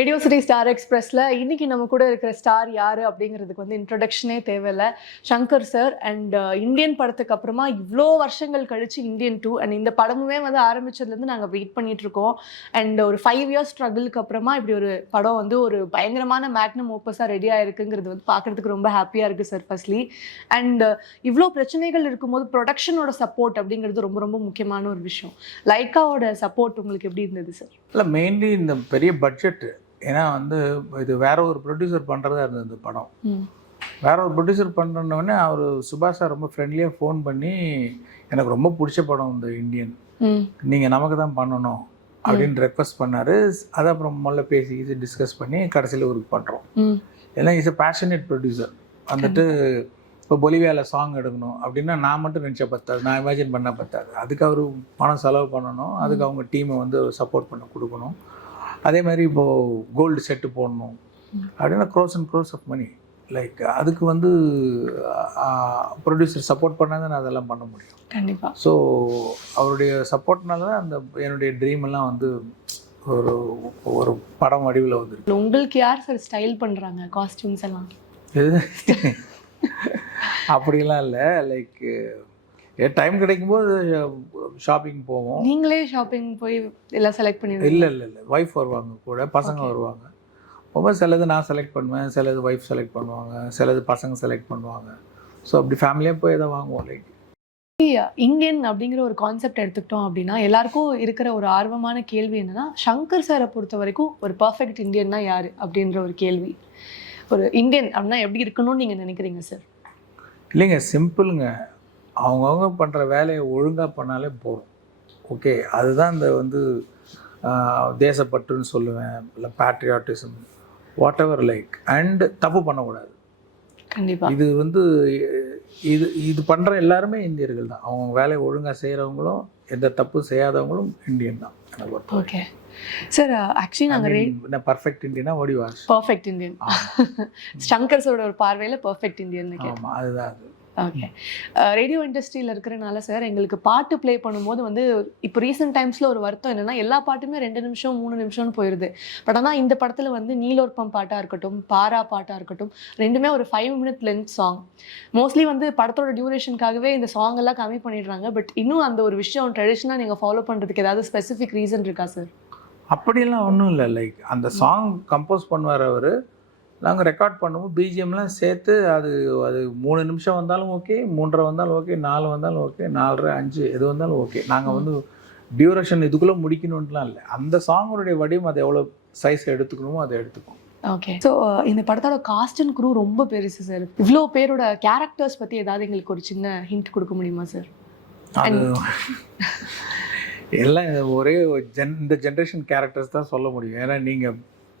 Radio city star எக்ஸ்பிரஸில் இன்னைக்கு நம்ம கூட இருக்கிற ஸ்டார் யார் அப்படிங்கிறதுக்கு வந்து இன்ட்ரடக்ஷனே தேவையில்ல. சங்கர் சார் அண்ட் இந்தியன் படத்துக்கு அப்புறமா இவ்வளோ வருஷங்கள் கழிச்சு இந்தியன் டூ அண்ட் இந்த படமுமே வந்து ஆரம்பிச்சதுலேருந்து நாங்கள் வெயிட் பண்ணிகிட்ருக்கோம் அண்ட் ஒரு ஃபைவ் இயர்ஸ் ஸ்ட்ரகிளுக்கு அப்புறமா இப்படி ஒரு படம் வந்து ஒரு பயங்கரமான மேக்னம் ஓப்பஸாக ரெடி ஆகிருக்குங்கிறது வந்து பார்க்கறதுக்கு ரொம்ப ஹாப்பியாக இருக்குது சார் ஃபர்ஸ்ட்லி அண்ட் இவ்வளோ பிரச்சனைகள் இருக்கும்போது ப்ரொடக்ஷனோட சப்போர்ட் அப்படிங்கிறது ரொம்ப ரொம்ப முக்கியமான ஒரு விஷயம். லைக்காவோட சப்போர்ட் உங்களுக்கு எப்படி இருந்தது சார் இல்லை மெயின்லி இந்த பெரிய பட்ஜெட்டு ஏன்னா வந்து இது வேற ஒரு ப்ரொடியூசர் பண்ணுறதா இருந்தது இந்த படம். வேற ஒரு ப்ரொடியூசர் பண்ணுறோன்னே அவர் சுபாஷ் ரொம்ப ஃப்ரெண்ட்லியாக ஃபோன் பண்ணி எனக்கு ரொம்ப பிடிச்ச படம் இந்த இந்தியன் நீங்கள் நமக்கு தான் பண்ணணும். அப்படின்னு ரெக்வஸ்ட் பண்ணார். அதை அப்புறம் முதல்ல பேசி டிஸ்கஸ் பண்ணி கடைசியில் ஊருக்கு பண்ணுறோம் எல்லாம் இஸ் a பேஷனேட் ப்ரொடியூசர் வந்துட்டு இப்போ பொலிவியாவில் சாங் எடுக்கணும். அப்படின்னா நான் மட்டும் நினச்ச பத்தாது. நான் இமேஜின் பண்ண பத்தாது. அதுக்கு அவர் பணம் செலவு பண்ணணும். அதுக்கு அவங்க டீமை வந்து சப்போர்ட் பண்ண கொடுக்கணும். அதே மாதிரி இப்போது கோல்டு செட்டு போடணும். அப்படின்னா gross and gross of money like அதுக்கு வந்து ப்ரொடியூசர் சப்போர்ட் பண்ணால் தான் அதெல்லாம் பண்ண முடியும். கண்டிப்பா. ஸோ அவருடைய சப்போர்ட்னால தான் அந்த என்னுடைய ட்ரீம் எல்லாம் வந்து ஒரு ஒரு படம் வடிவில் வந்துருக்கு. உங்களுக்கு யார் சார் ஸ்டைல் பண்றாங்க காஸ்டியூம்ஸ் எல்லாம்? அப்படிலாம் இல்லை. லைக் டைம் கிடைக்கும்போது ஷாப்பிங் போவோம். நீங்களே ஷாப்பிங் போய் எல்லாம் செலக்ட் பண்ணி இல்லை இல்லை இல்லை. ஒய்ஃப் வருவாங்க கூட பசங்க. வருவாங்க. போகும்போது சிலது நான் செலக்ட் பண்ணுவேன் சிலது ஒய்ஃப் செலக்ட் பண்ணுவாங்க சிலது பசங்க செலக்ட் பண்ணுவாங்க. ஸோ அப்படி ஃபேமிலியாக போய் எதாவது வாங்குவோம் லைக் இந்தியன் அப்படிங்கிற ஒரு கான்செப்ட் எடுத்துக்கிட்டோம் அப்படின்னா எல்லாருக்கும் இருக்கிற ஒரு ஆர்வமான கேள்வி என்னன்னா சங்கர் சாரை பொறுத்த வரைக்கும் ஒரு பர்ஃபெக்ட் இந்தியன்னா யாரு? அப்படின்ற ஒரு கேள்வி. ஒரு இந்தியன் அப்படின்னா எப்படி இருக்கணும்னு நீங்க நினைக்கிறீங்க சார் இல்லைங்க சிம்பிளுங்க அவங்கவுங்க பண்ணுற வேலையை ஒழுங்காக பண்ணாலே போதும். ஓகே அதுதான் இந்த வந்து தேசப்பற்றுன்னு சொல்லுவேன் இல்லை patriotism whatever like and தப்பு பண்ணக்கூடாது. கண்டிப்பா. இது வந்து இது இது பண்ணுற எல்லாருமே இந்தியர்கள் தான். அவங்க வேலையை ஒழுங்காக செய்கிறவங்களும் எந்த தப்பு செய்யாதவங்களும் இந்தியன் தான். ஓகே. சார் ஆக்சுவலி நாங்க ரே வரைக்கும் பர்ஃபெக்ட் இந்தியனா ஓடி வாஷ் பர்ஃபெக்ட் இந்தியன் சங்கர் சாரோட ஒரு பார்வையில பர்ஃபெக்ட் இந்தியன் ஆமாம் அதுதான் அது. ஓகே ரேடியோ இண்டஸ்ட்ரியில் இருக்கிறனால சார் எங்களுக்கு பாட்டு ப்ளே பண்ணும்போது வந்து இப்போ ரீசெண்ட் டைம்ஸில் ஒரு வருத்தம் என்னென்னா எல்லா பாட்டுமே ரெண்டு நிமிஷம் மூணு நிமிஷம்னு போயிடுது பட் ஆனால் இந்த படத்தில் வந்து நீலோற்பம் பாட்டாக இருக்கட்டும் பாரா பாட்டாக இருக்கட்டும் ரெண்டுமே ஒரு five minute length song mostly வந்து படத்தோட டியூரேஷனுக்காகவே இந்த சாங் எல்லாம் கம்மி பண்ணிடுறாங்க. பட் இன்னும் அந்த ஒரு விஷயம் ட்ரெடிஷ்னலாக நீங்கள் ஃபாலோ பண்ணுறதுக்கு ஏதாவது ஸ்பெசிஃபிக் ரீசன் இருக்கா சார் அப்படியெல்லாம் ஒன்றும் இல்லை. லைக் அந்த சாங் கம்போஸ் பண்ணுவார் அவர். நாங்கள் ரெக்கார்ட் பண்ணும்போது பிஜிஎம்லாம் சேர்த்து அது அது மூணு நிமிஷம் வந்தாலும் ஓகே மூன்றரை வந்தாலும் ஓகே நாலு வந்தாலும் ஓகே நாலரை அஞ்சு எது வந்தாலும் ஓகே நாங்கள் வந்து டியூரேஷன் இதுக்குள்ளே முடிக்கணுன்ட்டுலாம் இல்லை. அந்த சாங்கோடைய வடிவம் அதை எவ்வளோ சைஸ் எடுத்துக்கணுமோ அதை எடுத்துக்கும் ஓகே ஸோ இந்த படத்தோட காஸ்ட் அண்ட் குரூ ரொம்ப பெருசு சார் இவ்வளோ பேரோட கேரக்டர்ஸ் பற்றி ஏதாவது எங்களுக்கு ஒரு சின்ன ஹிண்ட் கொடுக்க முடியுமா சார் எல்லாம் ஒரே ஜென் இந்த ஜென்ரேஷன் கேரக்டர்ஸ் தான் சொல்ல முடியும். ஏன்னா நீங்கள்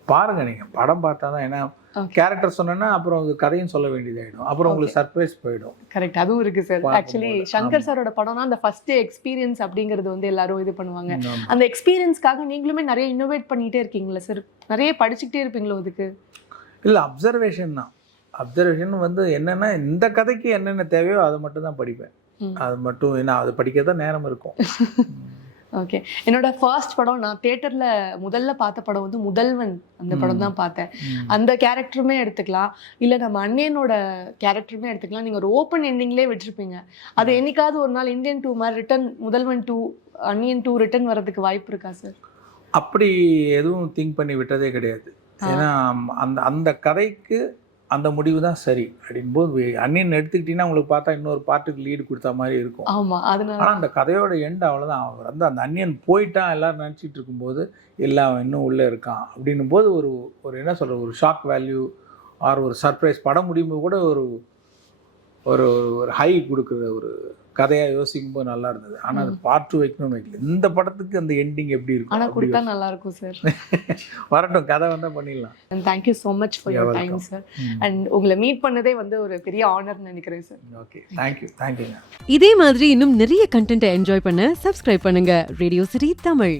பாருங்கள் நீங்கள் படம் பார்த்தா தான் ஏன்னா. கேரக்டர் சொன்னோன்னா அப்புறம் அது கதையும் சொல்ல வேண்டியதாயிடும். அப்புறம் உங்களுக்கு சர்ப்ரைஸ் போயிடும். கரெக்ட் அதுவும் இருக்கு சார் ஆக்சுவலி சங்கர். சாரோட படம்னா அந்த ஃபர்ஸ்ட் எக்ஸ்பீரியன்ஸ் அப்படிங்கிறது வந்து எல்லாரும் இது பண்ணுவாங்க. அந்த எக்ஸ்பீரியன்ஸ்க்காக நீங்களுமே நிறைய இன்னோவேட் பண்ணிட்டே இருக்கீங்களா சார் நிறைய படிச்சுக்கிட்டே இருப்பீங்களோ அதுக்கு? இல்லை அப்சர்வேஷன் தான். அப்சர்வேஷன் வந்து என்னென்னா இந்த கதைக்கு என்னென்ன தேவையோ அதை மட்டும் தான் படிப்பேன். அது மட்டும் ஏன்னா அது படிக்க தான் நேரம் இருக்கும். ஓகே என்னோட ஃபர்ஸ்ட் படம் நான் தியேட்டர்ல முதல்ல பார்த்த படம் வந்து முதல்வன் அந்த படம் தான் பார்த்தேன். அந்த கேரக்டருமே எடுத்துக்கலாம். இல்ல நம்ம அண்ணியனோட கேரக்டருமே எடுத்துக்கலாம். நீங்க ஒரு ஓப்பன் எண்டிங்லேயே விட்டுருப்பீங்க அது என்னைக்காவது ஒரு நாள் இந்தியன் டூ மாதிரி return Mudhalvan two Anniyan two return வரதுக்கு வாய்ப்பு இருக்கா சார் அப்படி எதுவும் திங்க் பண்ணி விட்டதே கிடையாது. ஏன்னா அந்த அந்த கதைக்கு அந்த முடிவு தான் சரி அப்படின்போது அன்னியன் எடுத்துக்கிட்டீங்கன்னா உங்களுக்கு பார்த்தா இன்னொரு பாட்டுக்கு லீடு கொடுத்த மாதிரி இருக்கும். ஆமா அதனால ஆனால் அந்த கதையோட எண்ட் அவ்வளோதான் அவர் வந்து அந்த அன்னியன் போயிட்டான் எல்லாரும் நினச்சிட்டு இருக்கும்போது இல்லை அவன் இன்னும் உள்ளே இருக்கான் அப்படின்னும் போது ஒரு ஒரு என்ன சொல்கிற ஒரு ஷாக் வேல்யூ ஆர் ஒரு சர்ப்ரைஸ் படம் முடியும் போது கூட ஒரு ஒரு ஒரு ஹை கொடுக்குற ஒரு கதையாக யோசிக்கும் போது நல்லா இருந்தது. ஆனால் அது பார்ட் டூ வைக்கணும்னு வைக்கல. இந்த படத்துக்கு அந்த எண்டிங் எப்படி இருக்கும்? ஆனா அப்படி கொடுத்தா நல்லா இருக்கும் சார் வரட்டும் கதை வந்தால் பண்ணிடலாம். And thank you so much for your time. Sir and உங்களை மீட் பண்ணதே வந்து ஒரு பெரிய ஆனர்னு நினைக்கிறேன் சார் ஓகே தேங்க்யூ தேங்க்யூங்க இதே மாதிரி இன்னும் நிறைய கண்டென்ட்டை என்ஜாய் பண்ண சப்ஸ்கிரைப் பண்ணுங்க. Radio city Tamil